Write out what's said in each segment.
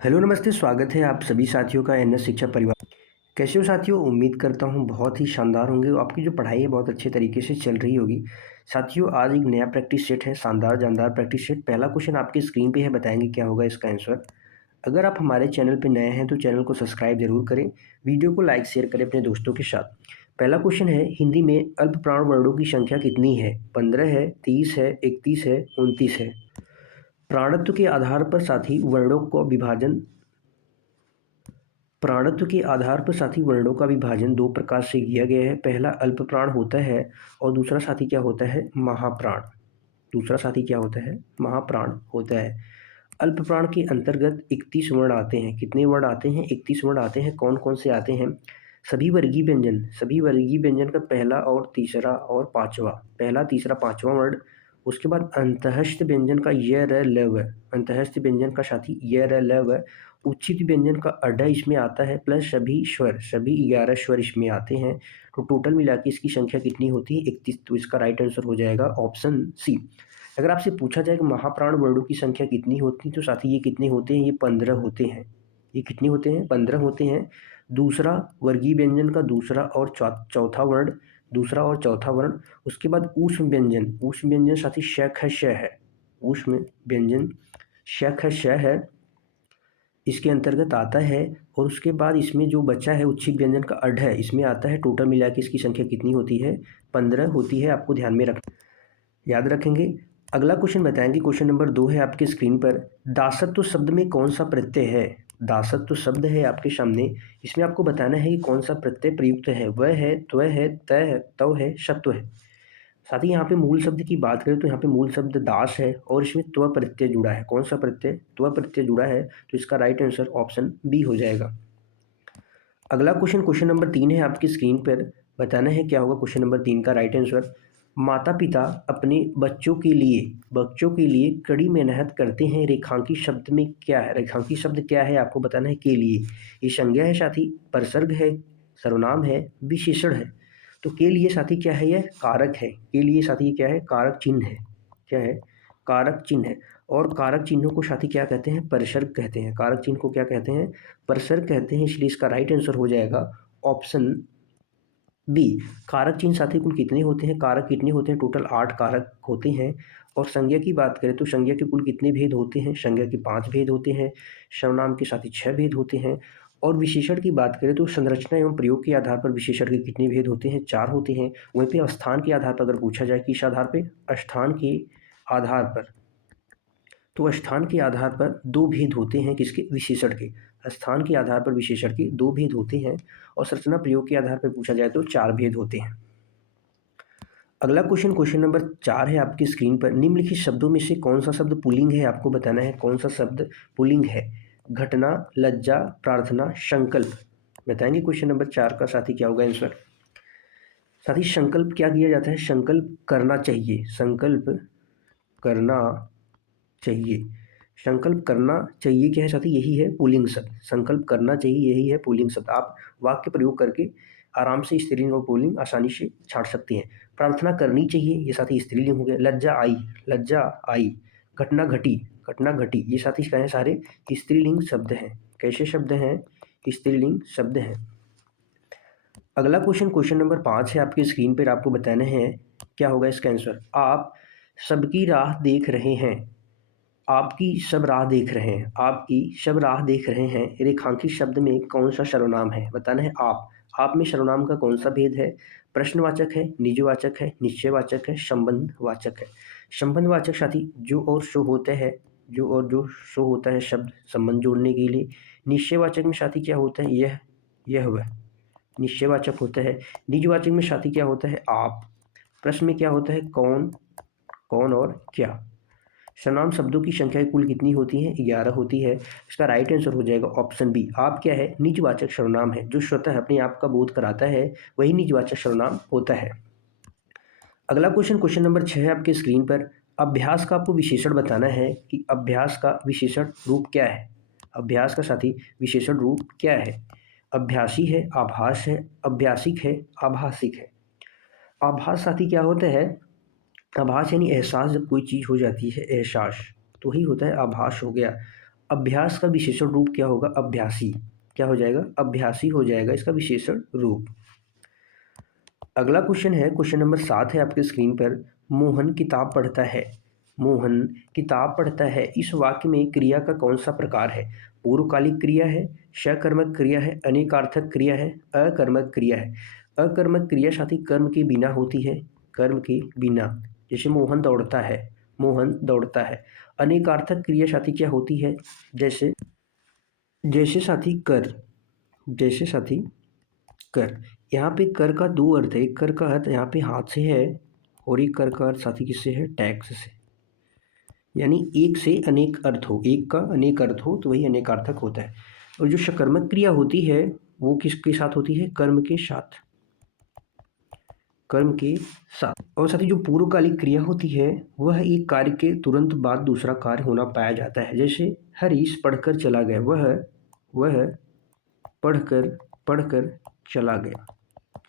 Hello नमस्ते, स्वागत है आप सभी साथियों का एनएस शिक्षा परिवार। कैसे हो साथियों? उम्मीद करता हूँ बहुत ही शानदार होंगे। आपकी जो पढ़ाई है बहुत अच्छे तरीके से चल रही होगी। साथियों, आज एक नया प्रैक्टिस सेट है, शानदार जानदार प्रैक्टिस सेट। पहला क्वेश्चन आपकी स्क्रीन पे है, बताएंगे क्या होगा इसका आंसर। अगर आप हमारे चैनल पे नए हैं तो चैनल को सब्सक्राइब जरूर करें, वीडियो को लाइक शेयर करें अपने दोस्तों के साथ। पहला क्वेश्चन है, हिंदी में अल्प प्राण वर्णों की संख्या कितनी है? 15 है, 30 है, 31 है, 29 है। प्राणत्व के आधार पर साथी वर्णों को विभाजन प्राणत्व के आधार पर साथी वर्णों का विभाजन दो प्रकार से किया गया है। पहला अल्प प्राण होता है और दूसरा साथी क्या होता है? महाप्राण। दूसरा साथी क्या होता है? महाप्राण होता है। अल्प प्राण के अंतर्गत 31 वर्ण आते हैं। कितने वर्ण आते हैं? 31 वर्ण आते हैं। कौन कौन से आते हैं? सभी वर्गीय व्यंजन का पहला और तीसरा और पांचवा, पहला तीसरा पांचवा वर्ण। उसके बाद अंतःस्थ व्यंजन का य र ल व, अंतःस्थ व्यंजन का साथी य र ल व। उच्चित व्यंजन का अड्डा इसमें आता है, प्लस सभी स्वर, सभी 11 स्वर इसमें आते हैं। तो टोटल मिला के इसकी संख्या कितनी होती है? 31। तो इसका राइट आंसर हो जाएगा ऑप्शन सी। अगर आपसे पूछा जाए कि महाप्राण वर्णों की संख्या कितनी होती है, तो साथी ये कितने होते हैं? ये 15 होते हैं। ये कितने होते हैं? 15 होते हैं। दूसरा वर्गीय व्यंजन का दूसरा और चौथा वर्ण, दूसरा और चौथा वर्ण। उसके बाद ऊष्म व्यंजन, ऊष्म व्यंजन साथी श ख श है। ऊष्म व्यंजन श ख श है, इसके अंतर्गत आता है। और उसके बाद इसमें जो बचा है उच्छिक व्यंजन का अढ़ है, इसमें आता है। टोटल मिला के इसकी संख्या कितनी होती है? 15 होती है। आपको ध्यान में याद रखेंगे। अगला क्वेश्चन बताएंगे, क्वेश्चन नंबर 2 है आपके स्क्रीन पर। दासत्व शब्द में कौन सा प्रत्यय है? दासत्व शब्द है आपके सामने, इसमें आपको बताना है कि कौन सा प्रत्यय प्रयुक्त है। वह है, त्व है, त है, तव है, शत्व है। साथ ही यहाँ पे मूल शब्द की बात करें तो यहाँ पे मूल शब्द दास है और इसमें त्व प्रत्यय जुड़ा है। कौन सा प्रत्यय? त्व प्रत्यय जुड़ा है। तो इसका राइट आंसर ऑप्शन बी हो जाएगा। अगला क्वेश्चन, क्वेश्चन नंबर 3 है आपकी स्क्रीन पर। बताना है क्या होगा क्वेश्चन नंबर 3 का राइट आंसर। माता पिता अपने बच्चों के लिए कड़ी मेहनत करते हैं। रेखांकित शब्द में क्या है? रेखांकित शब्द क्या है आपको बताना है। के लिए, ये संज्ञा है साथी, परसर्ग है, सर्वनाम है, विशेषण है। तो के लिए साथी क्या है? यह कारक है। के लिए साथी क्या है? कारक चिन्ह है। क्या है? कारक चिन्ह है। और कारक चिन्हों को साथी क्या कहते हैं? परसर्ग कहते हैं। कारक चिन्ह को क्या कहते हैं? परसर्ग कहते हैं। इसलिए इसका राइट आंसर हो जाएगा ऑप्शन बी। कारक चिन्ह साथी कुल कितने होते हैं? कारक कितने होते हैं? टोटल 8 कारक होते हैं। और संज्ञा की बात करें तो संज्ञा के कुल कितने भेद होते हैं? संज्ञा के 5 भेद होते हैं। सर्वनाम के साथ ही 6 भेद होते हैं। और विशेषण की बात करें तो संरचना एवं प्रयोग के आधार पर विशेषण के कितने भेद होते हैं? 4 होते हैं। वहीं पे स्थान के आधार पर अगर पूछा जाए, किस आधार पे? स्थान के आधार पर, तो स्थान के आधार पर 2 भेद होते हैं। किसके? विशेषण के। स्थान के आधार पर विशेषण के 2 भेद होते हैं। और संरचना प्रयोग के आधार पर पूछा जाए तो 4 भेद होते हैं। अगला क्वेश्चन, क्वेश्चन नंबर 4 है आपकी स्क्रीन पर। निम्नलिखित शब्दों में से कौन सा शब्द पुल्लिंग है? आपको बताना है कौन सा शब्द पुल्लिंग है। घटना, लज्जा, प्रार्थना, संकल्प। बताएंगे क्वेश्चन नंबर 4 का साथी क्या होगा आंसर। साथी संकल्प क्या किया जाता है? संकल्प करना चाहिए। संकल्प करना चाहिए। संकल्प करना चाहिए क्या है साथी? यही है पुल्लिंग शब्द। संकल्प करना चाहिए, यही है पुल्लिंग शब्द। आप वाक्य प्रयोग करके आराम से स्त्रीलिंग और पुल्लिंग आसानी से छांट सकते हैं। प्रार्थना करनी चाहिए, ये साथी स्त्रीलिंग हो गया। लज्जा आई, लज्जा आई। घटना घटी, घटना घटी। ये साथी क्या है? सारे स्त्रीलिंग शब्द हैं। कैसे शब्द हैं? स्त्रीलिंग शब्द हैं। अगला क्वेश्चन, क्वेश्चन नंबर 5 है आपकी स्क्रीन पर। आपको बताना है क्या होगा इसका आंसर। आप सबकी राह देख रहे हैं। आपकी सब राह देख रहे हैं। आपकी सब राह देख रहे हैं। रेखांकित शब्द में कौन सा सर्वनाम है? बताना है आप में सर्वनाम का कौन सा भेद है? प्रश्नवाचक है, निजवाचक है, निश्चयवाचक है, संबंधवाचक है। संबंधवाचक साथी जो और सो होता है, जो और जो सो होता है शब्द संबंध जोड़ने के लिए। निश्चयवाचक में साथी क्या होता है? यह वह निश्चयवाचक होता है। निजवाचक में साथी क्या होता है? आप। प्रश्न में क्या होता है? कौन, कौन और क्या। सर्वनाम शब्दों की संख्या कुल कितनी होती है? 11 होती है। इसका राइट आंसर हो जाएगा ऑप्शन बी। आप क्या है? निजवाचक सर्वनाम है। जो स्वतः अपने आप का बोध कराता है वही निजवाचक सर्वनाम होता है। अगला क्वेश्चन, क्वेश्चन नंबर 6 है आपके स्क्रीन पर। अभ्यास का आपको विशेषण बताना है कि अभ्यास का विशेषण रूप क्या है। अभ्यास का साथी विशेषण रूप क्या है? अभ्यासी है, आभास है, अभ्यासिक है, आभासिक है। आभास साथी क्या होता है? आभास यानी एहसास, जब कोई चीज़ हो जाती है एहसास, तो ही होता है आभास हो गया। अभ्यास का विशेषण रूप क्या होगा? अभ्यासी। क्या हो जाएगा? अभ्यासी हो जाएगा इसका विशेषण रूप। अगला क्वेश्चन है, क्वेश्चन नंबर 7 है आपके स्क्रीन पर। मोहन किताब पढ़ता है। मोहन किताब पढ़ता है, इस वाक्य में क्रिया का कौन सा प्रकार है? पूर्वकालिक क्रिया है, सकर्मक क्रिया है, अनेकार्थक क्रिया है, अकर्मक क्रिया है। अकर्मक क्रिया साथी कर्म के बिना होती है, कर्म के बिना। जैसे मोहन दौड़ता है, मोहन दौड़ता है। अनेकार्थक क्रिया साथी क्या होती है? जैसे जैसे साथी कर, जैसे साथी कर। यहाँ पे कर का दो अर्थ है। एक कर का अर्थ यहाँ पे हाथ से है और एक कर का अर्थ साथी किससे है? टैक्स से। यानी एक से अनेक अर्थ हो, एक का अनेक अर्थ हो तो वही अनेकार्थक होता है। और जो सकर्मक क्रिया होती है वो किसके साथ होती है? कर्म के साथ, कर्म के साथ। और साथ ही जो पूर्वकालिक क्रिया होती है वह एक कार्य के तुरंत बाद दूसरा कार्य होना पाया जाता है। जैसे हरीश पढ़कर चला गया, वह पढ़कर पढ़कर चला गया,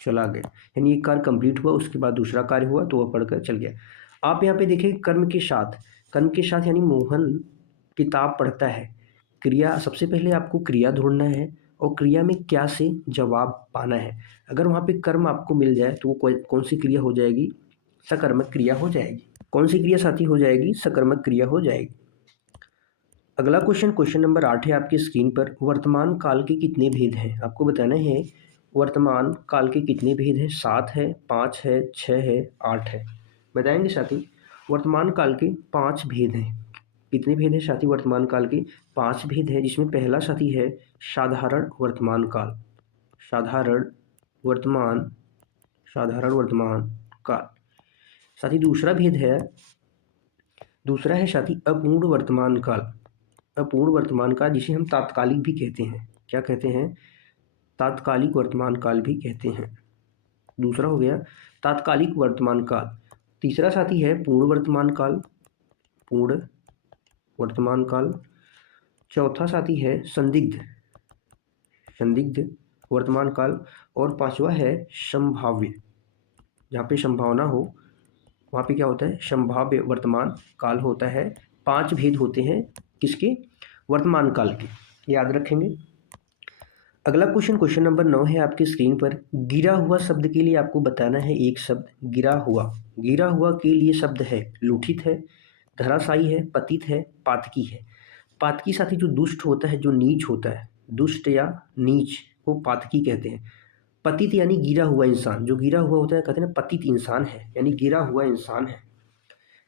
चला गया। यानी एक कार्य कंप्लीट हुआ, उसके बाद दूसरा कार्य हुआ तो वह पढ़कर चल गया। आप यहाँ पे देखें कर्म के साथ, कर्म के साथ यानी मोहन किताब पढ़ता है। क्रिया, सबसे पहले आपको क्रिया ढूंढना है और क्रिया में क्या से जवाब पाना है। अगर वहाँ पे कर्म आपको मिल जाए तो वो कौन सी क्रिया हो जाएगी? सकर्मक क्रिया हो जाएगी। कौन सी क्रिया साथी हो जाएगी? सकर्मक क्रिया हो जाएगी। अगला क्वेश्चन, क्वेश्चन नंबर 8 है आपकी स्क्रीन पर। वर्तमान काल के कितने भेद हैं? आपको बताना है वर्तमान काल के कितने भेद हैं। 7 है, 5 है, 6 है, 8 है। बताएंगे साथी। वर्तमान काल के 5 भेद हैं। कितने भेद हैं साथी? वर्तमान काल के 5 भेद हैं, जिसमें पहला साथी है साधारण वर्तमान काल। साधारण वर्तमान, साधारण वर्तमान काल। साथी दूसरा भेद है, दूसरा है साथी अपूर्ण वर्तमान काल। अपूर्ण वर्तमान काल जिसे हम तात्कालिक भी कहते हैं। क्या कहते हैं? तात्कालिक वर्तमान काल भी कहते हैं। दूसरा हो गया तात्कालिक वर्तमान काल। तीसरा साथी है पूर्ण वर्तमान काल, पूर्ण वर्तमान काल। चौथा साथी है संदिग्ध, संदिग्ध वर्तमान काल। और पांचवा है संभाव्य, जहाँ पे संभावना हो वहाँ पे क्या होता है? संभाव्य वर्तमान काल होता है। 5 भेद होते हैं किसके? वर्तमान काल के, याद रखेंगे। अगला क्वेश्चन, क्वेश्चन नंबर 9 है आपकी स्क्रीन पर। गिरा हुआ शब्द के लिए आपको बताना है एक शब्द। गिरा हुआ, गिरा हुआ के लिए शब्द है लुठित है, धराशायी है, पतित है, पातकी है। पातकी साथी जो दुष्ट होता है, जो नीच होता है, दुष्ट या नीच को पातकी कहते हैं। पतित यानी गिरा हुआ इंसान, जो गिरा हुआ होता है कहते हैं ना पतित इंसान है, यानी गिरा हुआ इंसान है।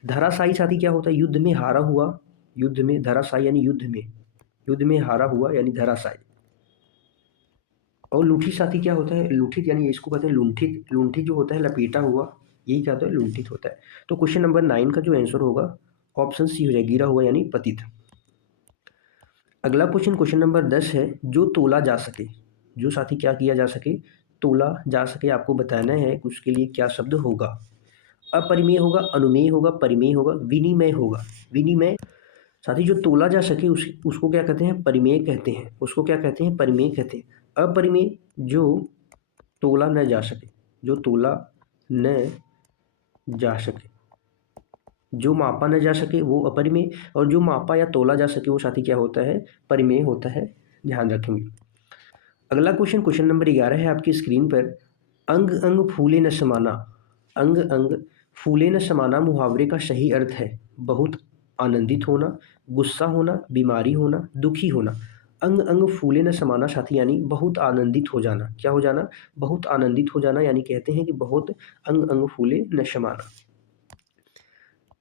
धराशायी साथी क्या होता है? युद्ध में हारा हुआ, युद्ध में। धराशायी यानी युद्ध में हारा हुआ यानी धराशायी। और लुठित साथी क्या होता है? लुठित यानी इसको कहते हैं लुंठित। लुंठित जो होता है लपेटा हुआ, यही क्या होता है? लुंठित होता है। तो क्वेश्चन नंबर 9 का जो आंसर होगा ऑप्शन सी हो जाएगा, गिरा हुआ यानी पतित। अगला क्वेश्चन, क्वेश्चन नंबर 10 है। जो तोला जा सके, जो साथी क्या किया जा सके? तोला जा सके। आपको बताना है कि उसके लिए क्या शब्द होगा। अपरिमेय होगा, अनुमेय होगा, परिमेय होगा, विनिमय होगा। विनिमय साथी जो तोला जा सके उसको क्या कहते हैं? परिमेय कहते हैं। उसको क्या कहते हैं? परिमेय कहते हैं। अपरिमेय जो तोला न जा सके, जो तोला न जा सके, जो मापा न जा सके वो अपरिमेय, और जो मापा या तोला जा सके वो साथी क्या होता है? परिमेय होता है। ध्यान रखेंगे। अगला क्वेश्चन, क्वेश्चन नंबर 11 है आपकी स्क्रीन पर। अंग अंग फूले न समाना, अंग अंग फूले न समाना मुहावरे का सही अर्थ है बहुत आनंदित होना, गुस्सा होना, बीमारी होना, दुखी होना। अंग अंग फूले न समाना साथी यानी बहुत आनंदित हो जाना। क्या हो जाना? बहुत आनंदित हो जाना, यानी कहते हैं कि बहुत अंग अंग फूले न समाना।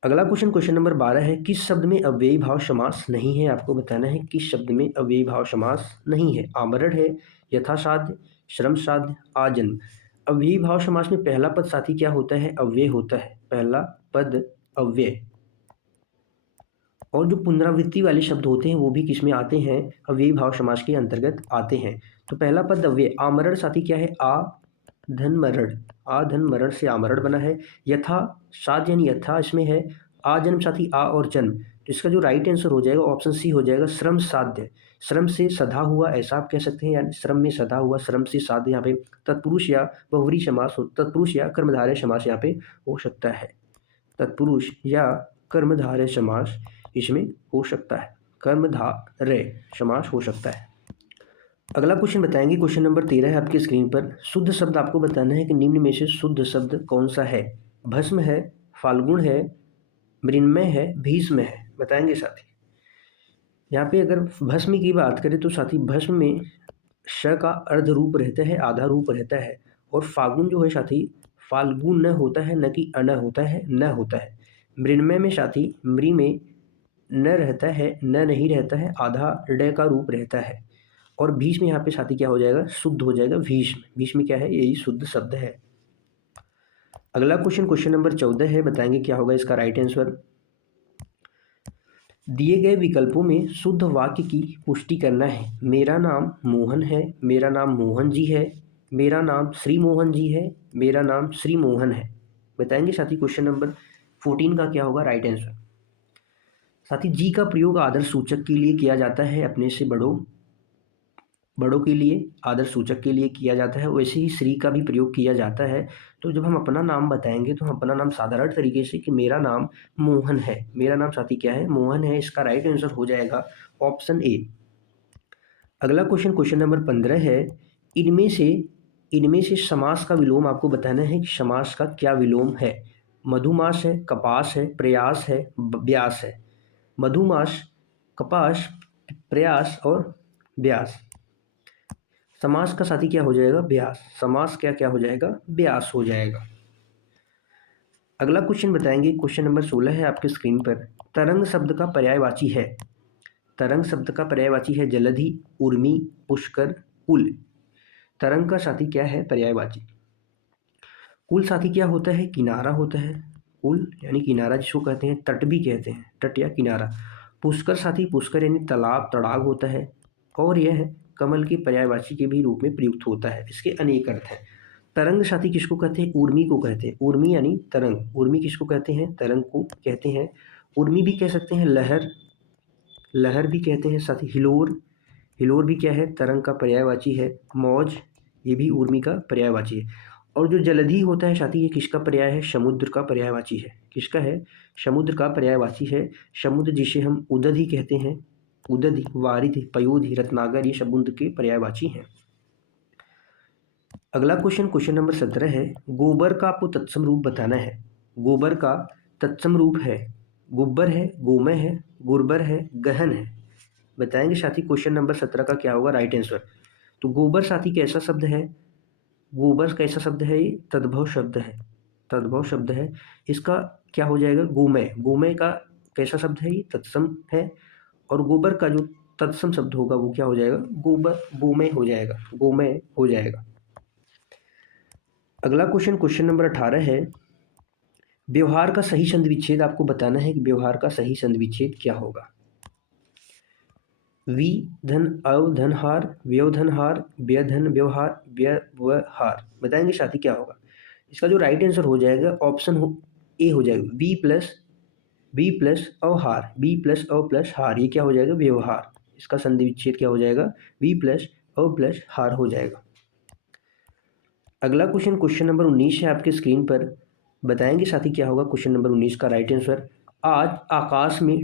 अगला क्वेश्चन, क्वेश्चन नंबर 12 है। किस शब्द में अव्ययी भाव समास नहीं है? आपको बताना है किस शब्द में अव्ययी भाव समास नहीं है। आमरण है, यथासाध्य, श्रम साध्य, आजन्म। अव्ययी भाव समास में पहला पद साथी क्या होता है? अव्यय होता है। पहला पद अव्यय। और जो पुनरावृत्ति वाले शब्द होते हैं वो भी किस में आते हैं? अव्ययी भाव समास के अंतर्गत आते हैं। तो पहला पद अव्यय। आमरण साथी क्या है? आ धन मरण, आ धन मरण से आमरण बना है। यथा साध यानी यथा इसमें है। आ जन्म साथी आ और जन्म, तो इसका जो राइट आंसर हो जाएगा ऑप्शन सी हो जाएगा, श्रम साध्य। श्रम से सधा हुआ ऐसा आप कह सकते हैं, यानी श्रम में सधा हुआ, श्रम से साध्य। यहाँ पे तत्पुरुष या बहुव्रीहि समास, तत्पुरुष या कर्मधारय समास यहाँ पे हो सकता है। तत्पुरुष या कर्मधारय समास इसमें हो सकता है। कर्मधारय समास हो सकता है। अगला क्वेश्चन बताएंगे, क्वेश्चन नंबर 13 है आपकी स्क्रीन पर। शुद्ध शब्द आपको बताना है कि निम्न में से शुद्ध शब्द कौन सा है। भस्म है, फाल्गुन है, मृण्मय है, भीष्म है। बताएंगे साथी। यहाँ पे अगर भस्म की बात करें तो साथी भस्म में श का अर्ध रूप रहता है, आधा रूप रहता है। और फाल्गुन जो है साथी फाल्गुन न होता है, न कि अन होता है, न होता है। मृण्मय में साथी मृ में न रहता है, न नहीं रहता है, आधा ड का रूप रहता है। और भीष्म यहाँ पे साथी क्या हो जाएगा, शुद्ध हो जाएगा भीष्म। भीष्म क्या है, यही शुद्ध शब्द है। अगला क्वेश्चन, क्वेश्चन नंबर 14 है। बताएंगे क्या होगा इसका राइट आंसर। दिए गए विकल्पों में शुद्ध वाक्य की पुष्टि करना है। मेरा नाम मोहन है, मेरा नाम मोहन जी है, मेरा नाम श्री मोहन जी है, मेरा नाम श्री मोहन है। बताएंगे साथी क्वेश्चन नंबर 14 का क्या होगा राइट आंसर। साथी जी का प्रयोग आदर सूचक के लिए किया जाता है, अपने से बड़ों के लिए आदर सूचक के लिए किया जाता है। वैसे ही श्री का भी प्रयोग किया जाता है। तो जब हम अपना नाम बताएंगे तो हम अपना नाम साधारण तरीके से कि मेरा नाम मोहन है। मेरा नाम साथी क्या है, मोहन है। इसका राइट आंसर हो जाएगा ऑप्शन ए। अगला क्वेश्चन, क्वेश्चन नंबर 15 है। इनमें से समास का विलोम आपको बताना है कि समास का क्या विलोम है। मधुमास है, कपास है, प्रयास है, व्यास है। मधुमास, कपास, प्रयास और व्यास। समास का साथी क्या हो जाएगा, व्यास। समास क्या क्या हो जाएगा, व्यास हो जाएगा। अगला क्वेश्चन बताएंगे, क्वेश्चन नंबर 16 है आपके स्क्रीन पर। तरंग शब्द का पर्यायवाची है। तरंग शब्द का पर्यायवाची है जलधि, उर्मी, पुष्कर, कुल। तरंग का साथी क्या है, पर्यायवाची। कुल साथी क्या होता है, किनारा होता है। कुल यानी किनारा, जिसको कहते हैं तट भी कहते हैं, तट या किनारा। पुष्कर साथी, पुष्कर यानी तालाब, तड़ाग होता है। और यह कमल के पर्यायवाची के भी रूप में प्रयुक्त होता है। इसके अनेक अर्थ हैं। तरंग साथी किसको कहते हैं, उर्मी को कहते हैं। उर्मी यानी तरंग। उर्मी किसको कहते हैं, तरंग को कहते हैं। उर्मी भी कह सकते हैं लहर, लहर भी कहते हैं साथी। हिलोर, हिलोर भी क्या है, तरंग का पर्यायवाची है। मौज, ये भी उर्मी का पर्यायवाची है। और जो जलधि होता है साथी, ये किसका पर्याय है, समुद्र का पर्यायवाची है। किसका है, समुद्र का पर्यायवाची है। समुद्र जिसे हम उदधि कहते हैं। उदधि, वारिधि, पयोधि, रत्नाकर, ये समुद्र के पर्यायवाची हैं। अगला क्वेश्चन, क्वेश्चन नंबर 17 है। गोबर का आपको तत्सम रूप बताना है। गोबर का तत्सम रूप है गुब्बर है, गोमय है, गुर्बर है, गहन है। बताएंगे साथी क्वेश्चन नंबर 17 का क्या होगा राइट आंसर। तो गोबर साथी कैसा शब्द है, गोबर कैसा शब्द है, ये तद्भव शब्द है। तद्भव शब्द है। इसका क्या हो जाएगा, गोमय। गोमय का कैसा शब्द है, ये तत्सम है। और गोबर का जो तत्सम शब्द होगा वो क्या हो जाएगा, गोबर, गोमय हो जाएगा, गोमय हो जाएगा। अगला क्वेश्चन, क्वेश्चन नंबर 18 है। व्यवहार का सही संधि विच्छेद आपको बताना है कि व्यवहार का सही संधि विच्छेद क्या होगा। वि धन अव धन हार, व्यव धन हार, व्यय धन व्यवहार, व्यवहार। बताएंगे साथी क्या होगा। इसका जो राइट आंसर हो जाएगा ऑप्शन ए हो जाएगा। बी प्लस अवहार, बी प्लस अव प्लस हार, ये क्या हो जाएगा, व्यवहार। इसका संधि विच्छेद क्या हो जाएगा, बी प्लस अव प्लस हार हो जाएगा। अगला क्वेश्चन, क्वेश्चन नंबर 19 है आपके स्क्रीन पर। बताएंगे साथी क्या होगा क्वेश्चन नंबर 19 का राइट आंसर। आज आकाश में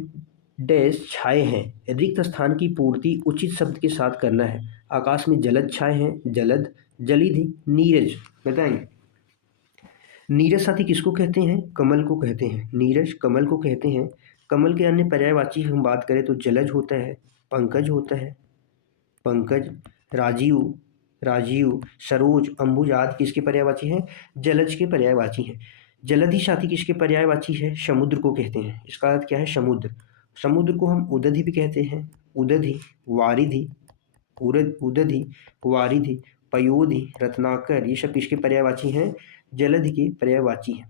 डैश छाए हैं, रिक्त स्थान की पूर्ति उचित शब्द के साथ करना है। आकाश में जलद छाए हैं, जलद, जलिधि, नीरज। बताएंगे। नीरज साथी किसको कहते हैं, कमल को कहते हैं। नीरज कमल को कहते हैं। कमल के अन्य पर्यायवाची हम बात करें तो जलज होता है, पंकज होता है, पंकज, राजीव, राजीव, सरोज, अंबुज आदि किसके पर्यायवाची हैं, जलज के पर्यायवाची हैं। जलधि साथी किसके पर्यायवाची है, समुद्र को कहते हैं। इसका अर्थ क्या है, समुद्र। समुद्र को हम उदधि भी कहते हैं। उदधि, वारिधि, उदधि, वारिधि, पयोधि, रत्नाकर, ये सब किसके पर्यायवाची हैं, जलधि के पर्यायवाची हैं।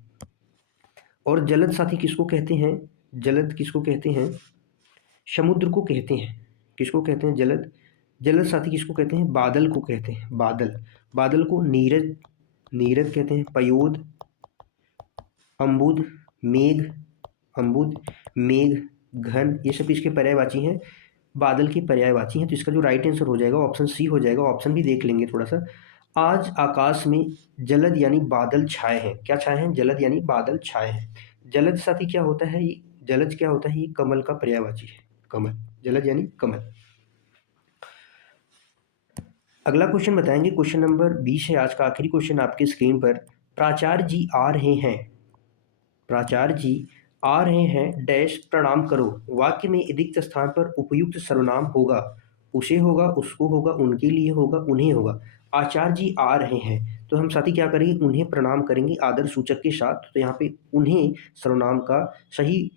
और जलद साथी किसको कहते हैं, जलद किसको कहते हैं, समुद्र को कहते हैं। किसको कहते हैं, जलद। जलद साथी किसको कहते हैं, बादल को कहते हैं। बादल, बादल को नीरज, नीरज कहते हैं। पयोद, अम्बुद, मेघ, अम्बुद, मेघ, घन, ये सब इसके पर्यायवाची हैं, बादल के पर्यायवाची हैं। तो इसका जो राइट आंसर हो जाएगा ऑप्शन सी हो जाएगा। ऑप्शन भी देख लेंगे थोड़ा सा। आज आकाश में जलद यानी बादल छाए हैं। क्या छाए हैं, जलद यानी बादल छाए हैं। जलद साथी क्या होता है, ये जलज क्या होता है, ये कमल का पर्यायवाची है, कमल। जलज यानी कमल। अगला क्वेश्चन बताएंगे, क्वेश्चन नंबर 20 है आज का आखिरी क्वेश्चन आपके स्क्रीन पर। प्राचार्य जी आ रहे हैं, प्राचार्य जी आ रहे हैं डैश प्रणाम करो। वाक्य में रिक्त स्थान पर उपयुक्त सर्वनाम होगा, उसे होगा, उसको होगा, उनके लिए होगा, उन्हें होगा। आचार्य जी आ रहे हैं तो हम साथी क्या करेंगे, उन्हें प्रणाम करेंगे आदर सूचक के साथ। तो यहाँ पे उन्हें सर्वनाम का सही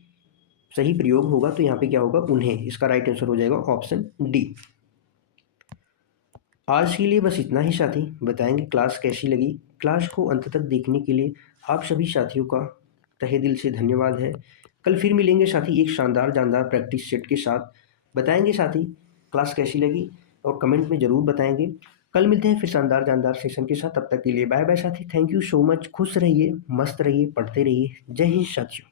सही प्रयोग होगा, तो यहाँ पे क्या होगा, उन्हें। इसका राइट आंसर हो जाएगा ऑप्शन डी। आज के लिए बस इतना ही साथी। बताएंगे क्लास कैसी लगी। क्लास को अंत तक देखने के लिए आप सभी साथियों का तहे दिल से धन्यवाद है। कल फिर मिलेंगे साथी एक शानदार जानदार प्रैक्टिस सेट के साथ। बताएंगे साथी क्लास कैसी लगी और कमेंट में ज़रूर बताएंगे। कल मिलते हैं फिर शानदार जानदार सेशन के साथ। तब तक के लिए बाय बाय साथी। Thank you so much. खुश रहिए, मस्त रहिए, पढ़ते रहिए। जय हिंद साथियों।